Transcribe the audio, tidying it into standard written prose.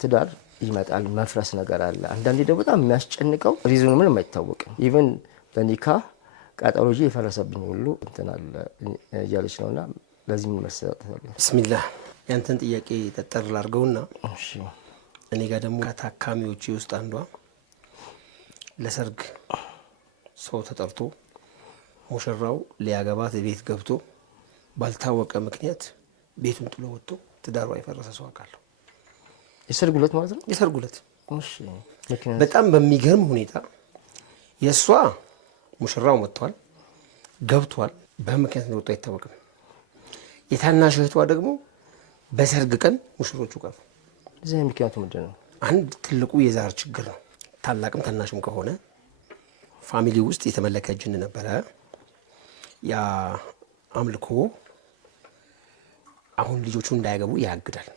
ትዳር ይመጣል መፍረስ ነገር አለ አንዳንዴ ደግሞ በጣም የሚያስጨንቀው ሪዝኑ ምንም አይታወቅም ኢቭን በኒካ ቃጠሎጂ የፈረሰብኝ ሁሉ እንትን አለ እያለች ነውና ለዚህ ምን መሰጠት ቢስሚላህ ያንተን ጥያቄ ተጠር ላርገውና እሺ እኔ ጋር ደግሞ ከታካሚዎች ውስጥ አንዷ ለሰርግ ሰው ተጠርቶ ሙሽራው ሊያገባት ቤት ገብቶ ባልታወቀ ምክንያት ቤቱን ጥሎ ወጥቶ ትዳሯ የፈረሰ ሰው አውቃለሁ። የሰርግ ዕለት ማለት ነው። የሰርግ ዕለት እሺ ምክንያት በጣም በሚገርም ሁኔታ የሷ ሙሽራው መጥቷል ገብቷል በምክንያት ነው ወጥቶ አይታወቅም። የታናሽ እህቷ ደግሞ በሰርግ ቀን ሙሽሮቹ ቀሩ። እዚህ ምክንያቱ ምንድነው? አንድ ትልቁ የዛር ችግር ነው። ታላቅም ታናሽም ከሆነ ፋሚሊ ውስጥ የተመለከ ጅን ነበረ። ያ አምልኮ አሁን ልጆቹ እንዳያገቡ ያግዳል።